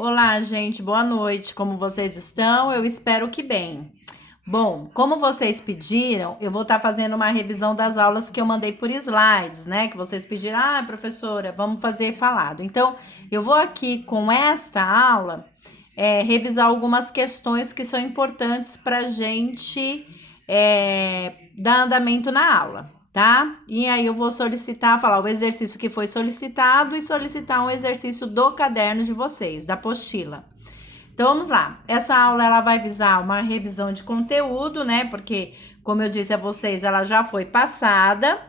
Olá, gente, boa noite. Como vocês estão? Eu espero que bem. Bom, como vocês pediram, eu vou estar fazendo uma revisão das aulas que eu mandei por slides, né? Que vocês pediram, professora, vamos fazer falado. Então, eu vou aqui com esta aula revisar algumas questões que são importantes para a gente dar andamento na aula, tá? E aí eu vou solicitar, falar o exercício que foi solicitado e solicitar um exercício do caderno de vocês, da apostila. Então vamos lá. Essa aula ela vai visar uma revisão de conteúdo, né? Porque, como eu disse a vocês, ela já foi passada,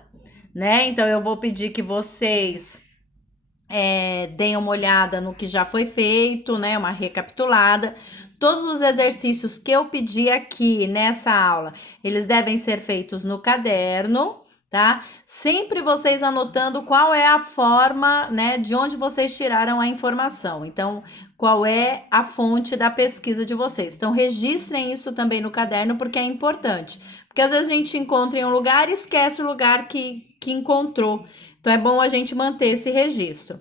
né? Então eu vou pedir que vocês deem uma olhada no que já foi feito, né? Uma recapitulada. Todos os exercícios que eu pedi aqui nessa aula, eles devem ser feitos no caderno, tá? Sempre vocês anotando qual é a forma, né, de onde vocês tiraram a informação. Então, qual é a fonte da pesquisa de vocês. Então, registrem isso também no caderno, porque é importante. Porque às vezes a gente encontra em um lugar e esquece o lugar que encontrou. Então, é bom a gente manter esse registro.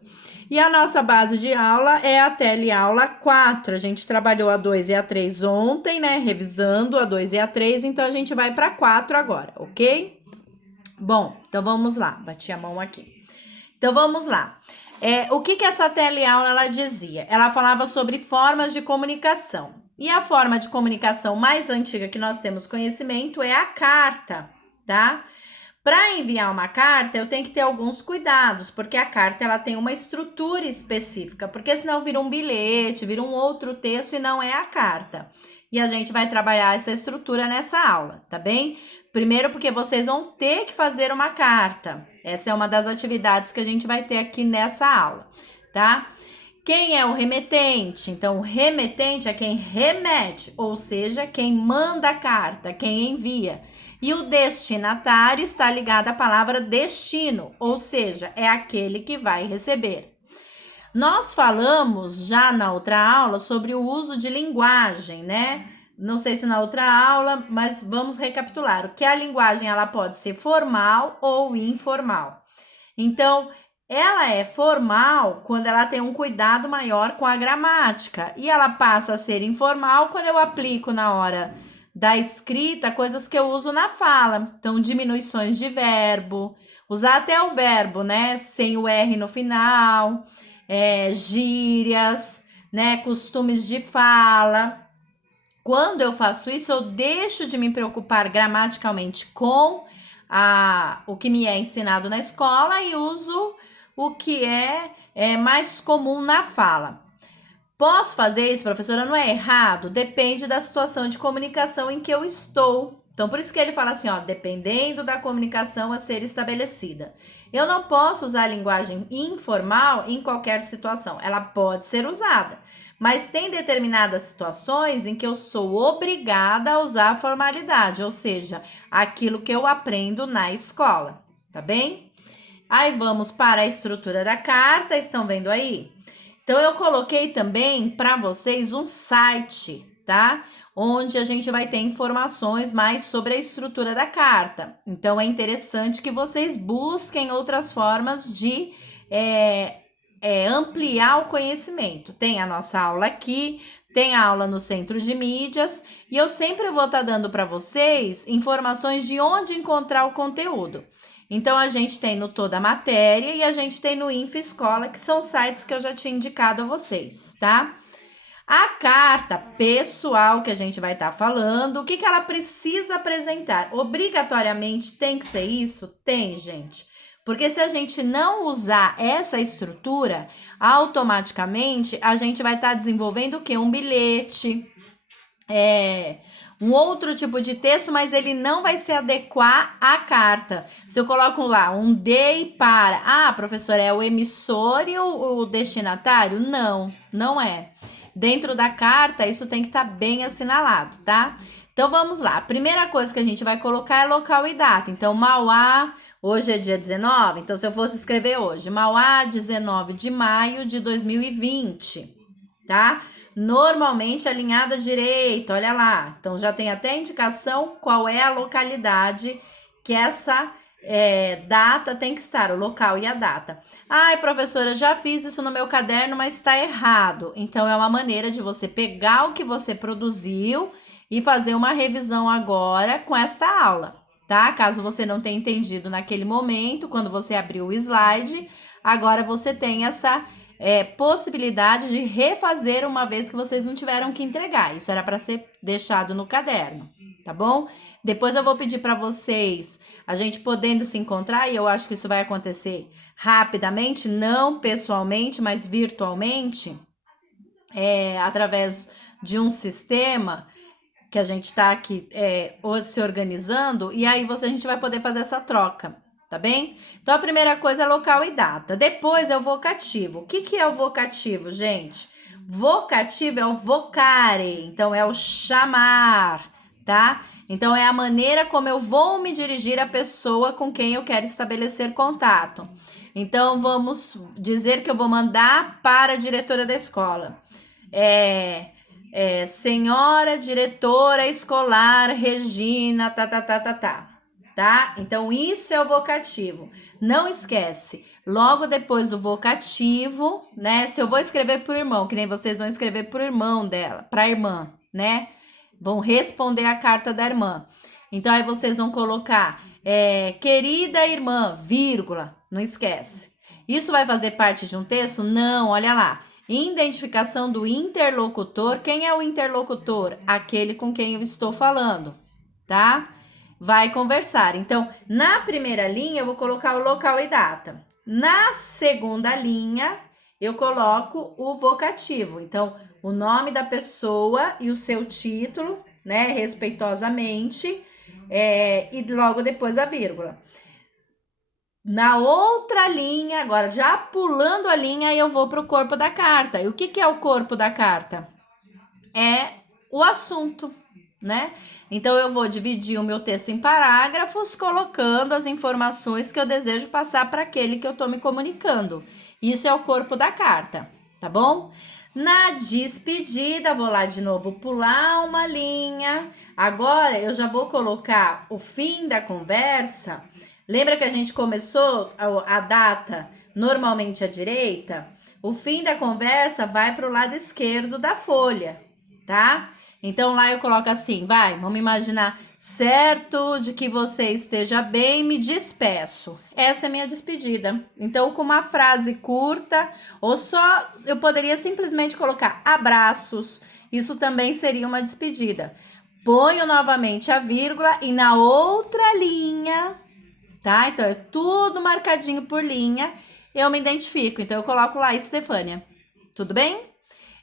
E a nossa base de aula é a teleaula 4. A gente trabalhou a 2 e a 3 ontem, né? Revisando a 2 e a 3, então a gente vai para a 4 agora, ok? Bom, então vamos lá. Bati a mão aqui. Então vamos lá. O que essa teleaula ela dizia? Ela falava sobre formas de comunicação. E a forma de comunicação mais antiga que nós temos conhecimento é a carta, tá? Para enviar uma carta, eu tenho que ter alguns cuidados, porque a carta ela tem uma estrutura específica, porque senão vira um bilhete, vira um outro texto e não é a carta. E a gente vai trabalhar essa estrutura nessa aula, tá bem? Primeiro porque vocês vão ter que fazer uma carta. Essa é uma das atividades que a gente vai ter aqui nessa aula, tá? Quem é o remetente? Então, o remetente é quem remete, ou seja, quem manda a carta, quem envia. E o destinatário está ligado à palavra destino, ou seja, é aquele que vai receber. Nós falamos já na outra aula sobre o uso de linguagem, né? Não sei se na outra aula, mas vamos recapitular. O que a linguagem ela pode ser formal ou informal. Então, ela é formal quando ela tem um cuidado maior com a gramática e ela passa a ser informal quando eu aplico na hora da escrita coisas que eu uso na fala. Então, diminuições de verbo, usar até o verbo, né? Sem o R no final, gírias, né? Costumes de fala. Quando eu faço isso, eu deixo de me preocupar gramaticalmente com o que me é ensinado na escola e uso o que é mais comum na fala. Posso fazer isso, professora? Não é errado? Depende da situação de comunicação em que eu estou. Então, por isso que ele fala assim, ó, dependendo da comunicação a ser estabelecida. Eu não posso usar a linguagem informal em qualquer situação. Ela pode ser usada, mas tem determinadas situações em que eu sou obrigada a usar a formalidade, ou seja, aquilo que eu aprendo na escola, tá bem? Aí vamos para a estrutura da carta, estão vendo aí? Então eu coloquei também para vocês um site, tá? Onde a gente vai ter informações mais sobre a estrutura da carta. Então é interessante que vocês busquem outras formas de ampliar o conhecimento. Tem a nossa aula aqui, tem a aula no Centro de Mídias e eu sempre vou estar dando para vocês informações de onde encontrar o conteúdo. Então, a gente tem no Toda Matéria e a gente tem no Info Escola, que são sites que eu já tinha indicado a vocês, tá? A carta pessoal que a gente vai estar falando, o que ela precisa apresentar? Obrigatoriamente tem que ser isso? Tem, gente. Porque se a gente não usar essa estrutura, automaticamente a gente vai estar desenvolvendo o quê? Um bilhete, um outro tipo de texto, mas ele não vai se adequar à carta. Se eu coloco lá um de e para, professor, é o emissor e o destinatário? Não, não é. Dentro da carta, isso tem que estar bem assinalado, tá? Então, vamos lá. A primeira coisa que a gente vai colocar é local e data. Então, Mauá, hoje é dia 19. Então, se eu fosse escrever hoje, Mauá, 19 de maio de 2020, tá? Normalmente alinhada à direita, olha lá. Então, já tem até indicação qual é a localidade que essa Data tem que estar, o local e a data. Ai, professora, já fiz isso no meu caderno, mas está errado. Então, é uma maneira de você pegar o que você produziu e fazer uma revisão agora com esta aula, tá? Caso você não tenha entendido naquele momento, quando você abriu o slide, agora você tem essa possibilidade de refazer uma vez que vocês não tiveram que entregar. Isso era para ser deixado no caderno, tá bom? Depois eu vou pedir para vocês, a gente podendo se encontrar, e eu acho que isso vai acontecer rapidamente, não pessoalmente, mas virtualmente, através de um sistema que a gente está aqui se organizando, e aí a gente vai poder fazer essa troca, tá bem? Então, a primeira coisa é local e data. Depois é o vocativo. O que é o vocativo, gente? Vocativo é o vocare, então é o chamar, tá? Então, é a maneira como eu vou me dirigir à pessoa com quem eu quero estabelecer contato. Então, vamos dizer que eu vou mandar para a diretora da escola. Senhora diretora escolar Regina, tá? Então, isso é o vocativo. Não esquece, logo depois do vocativo, né? Se eu vou escrever pro irmão, que nem vocês vão escrever pro irmão dela, pra irmã, né? Vão responder a carta da irmã. Então, aí vocês vão colocar, querida irmã, vírgula, não esquece. Isso vai fazer parte de um texto? Não, olha lá. Identificação do interlocutor. Quem é o interlocutor? Aquele com quem eu estou falando, tá? Vai conversar. Então, na primeira linha, eu vou colocar o local e data. Na segunda linha, eu coloco o vocativo. Então, o nome da pessoa e o seu título, né, respeitosamente, e logo depois a vírgula. Na outra linha, agora já pulando a linha, eu vou para o corpo da carta. E o que é o corpo da carta? É o assunto, né? Então, eu vou dividir o meu texto em parágrafos, colocando as informações que eu desejo passar para aquele que eu estou me comunicando. Isso é o corpo da carta, tá bom? Na despedida, vou lá de novo pular uma linha. Agora, eu já vou colocar o fim da conversa. Lembra que a gente começou a data normalmente à direita? O fim da conversa vai para o lado esquerdo da folha, tá? Então, lá eu coloco assim, vamos imaginar, certo de que você esteja bem, me despeço. Essa é a minha despedida. Então, com uma frase curta, ou só, eu poderia simplesmente colocar abraços. Isso também seria uma despedida. Ponho novamente a vírgula e na outra linha, tá? Então, é tudo marcadinho por linha, eu me identifico. Então, eu coloco lá, Estefânia. Tudo bem?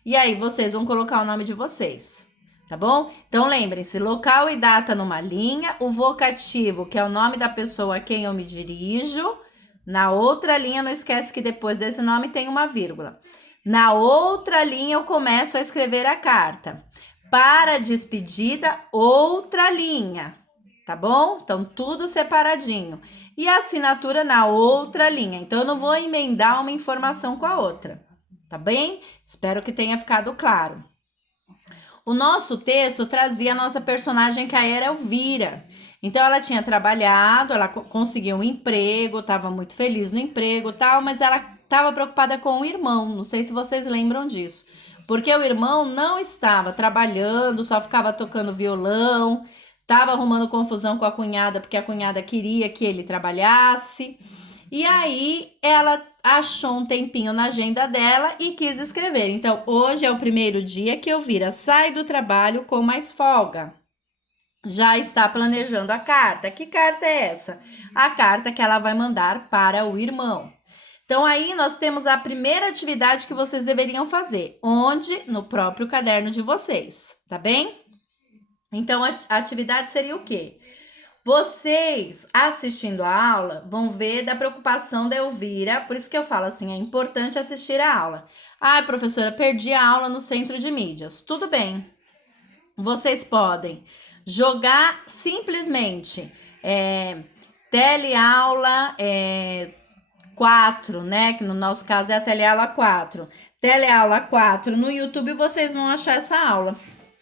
E aí, vocês vão colocar o nome de vocês, tá bom? Então, lembrem-se, local e data numa linha, o vocativo, que é o nome da pessoa a quem eu me dirijo. Na outra linha, não esquece que depois desse nome tem uma vírgula. Na outra linha, eu começo a escrever a carta. Para a despedida, outra linha, tá bom? Então, tudo separadinho. E a assinatura na outra linha. Então, eu não vou emendar uma informação com a outra, tá bem? Espero que tenha ficado claro. O nosso texto trazia a nossa personagem, que era Elvira. Então, ela tinha trabalhado, ela conseguiu um emprego, estava muito feliz no emprego e tal, mas ela estava preocupada com o irmão. Não sei se vocês lembram disso. Porque o irmão não estava trabalhando, só ficava tocando violão, estava arrumando confusão com a cunhada, porque a cunhada queria que ele trabalhasse. E aí, ela achou um tempinho na agenda dela e quis escrever. Então, hoje é o primeiro dia que Elvira sai do trabalho com mais folga. Já está planejando a carta. Que carta é essa? A carta que ela vai mandar para o irmão. Então, aí nós temos a primeira atividade que vocês deveriam fazer. Onde? No próprio caderno de vocês, tá bem? Então, a atividade seria o quê? Vocês, assistindo a aula, vão ver da preocupação da Elvira, por isso que eu falo assim, é importante assistir a aula. Ah, professora, perdi a aula no centro de mídias. Tudo bem, vocês podem jogar simplesmente teleaula 4, né? Que no nosso caso é a teleaula 4. Teleaula 4 no YouTube, vocês vão achar essa aula,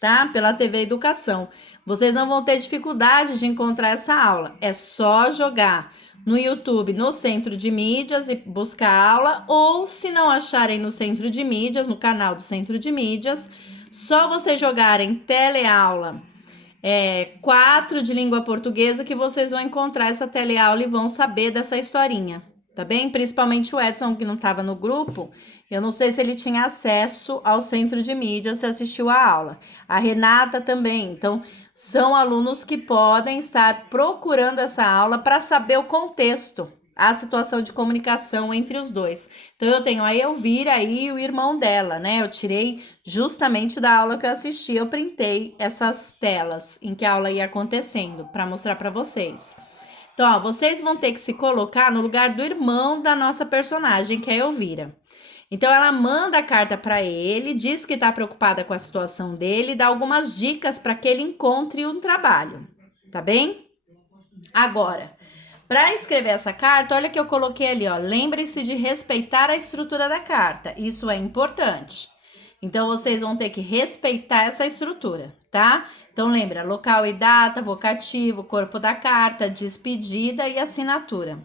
tá? Pela TV Educação. Vocês não vão ter dificuldade de encontrar essa aula. É só jogar no YouTube, no Centro de Mídias e buscar a aula, ou se não acharem no Centro de Mídias, no canal do Centro de Mídias, só vocês jogarem teleaula 4 de língua portuguesa que vocês vão encontrar essa teleaula e vão saber dessa historinha, tá bem? Principalmente o Edson, que não estava no grupo, eu não sei se ele tinha acesso ao Centro de Mídias, se assistiu a aula. A Renata também, então são alunos que podem estar procurando essa aula para saber o contexto, a situação de comunicação entre os dois. Então, eu tenho a Elvira e o irmão dela, né? Eu tirei justamente da aula que eu assisti, eu printei essas telas em que a aula ia acontecendo para mostrar para vocês. Então, ó, vocês vão ter que se colocar no lugar do irmão da nossa personagem, que é a Elvira. Então, ela manda a carta para ele, diz que está preocupada com a situação dele, dá algumas dicas para que ele encontre um trabalho, tá bem? Agora, para escrever essa carta, olha que eu coloquei ali, ó. Lembrem-se de respeitar a estrutura da carta. Isso é importante. Então, vocês vão ter que respeitar essa estrutura, tá? Então, lembra, local e data, vocativo, corpo da carta, despedida e assinatura.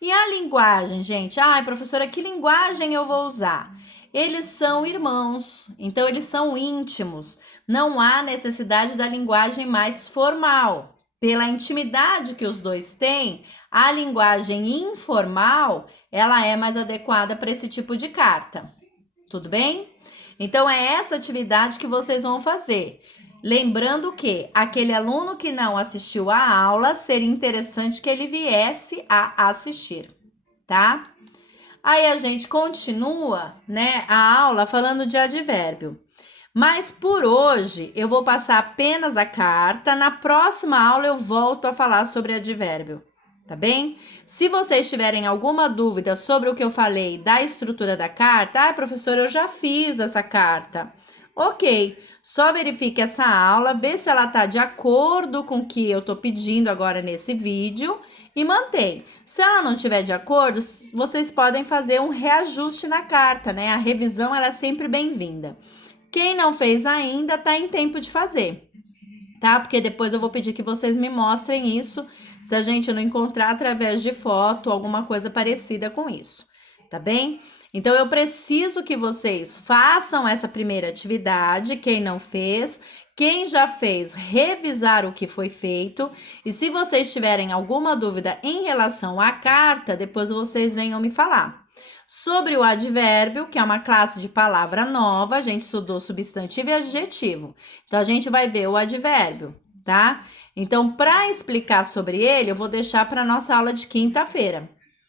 E a linguagem, gente? Ai, professora, que linguagem eu vou usar? Eles são irmãos, então eles são íntimos. Não há necessidade da linguagem mais formal. Pela intimidade que os dois têm, a linguagem informal, ela é mais adequada para esse tipo de carta. Tudo bem? Então, é essa atividade que vocês vão fazer. Lembrando que aquele aluno que não assistiu à aula, seria interessante que ele viesse a assistir, tá? Aí a gente continua, né, a aula falando de advérbio. Mas por hoje eu vou passar apenas a carta. Na próxima aula eu volto a falar sobre advérbio, tá bem? Se vocês tiverem alguma dúvida sobre o que eu falei da estrutura da carta, professora, eu já fiz essa carta. Ok, só verifique essa aula, vê se ela está de acordo com o que eu estou pedindo agora nesse vídeo e mantém. Se ela não estiver de acordo, vocês podem fazer um reajuste na carta, né? A revisão ela é sempre bem-vinda. Quem não fez ainda, está em tempo de fazer, tá? Porque depois eu vou pedir que vocês me mostrem isso, se a gente não encontrar através de foto, alguma coisa parecida com isso, tá bem? Então, eu preciso que vocês façam essa primeira atividade, quem não fez, quem já fez, revisar o que foi feito, e se vocês tiverem alguma dúvida em relação à carta, depois vocês venham me falar. Sobre o advérbio, que é uma classe de palavra nova, a gente estudou substantivo e adjetivo. Então, a gente vai ver o advérbio, tá? Então, para explicar sobre ele, eu vou deixar para a nossa aula de quinta-feira,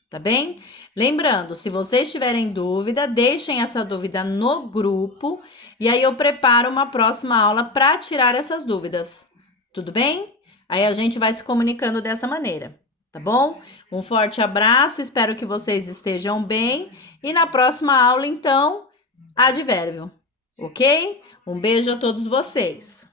tá bem? Lembrando, se vocês tiverem dúvida, deixem essa dúvida no grupo e aí eu preparo uma próxima aula para tirar essas dúvidas, tudo bem? Aí a gente vai se comunicando dessa maneira. Tá bom? Um forte abraço, espero que vocês estejam bem. E na próxima aula, então, advérbio, ok? Um beijo a todos vocês.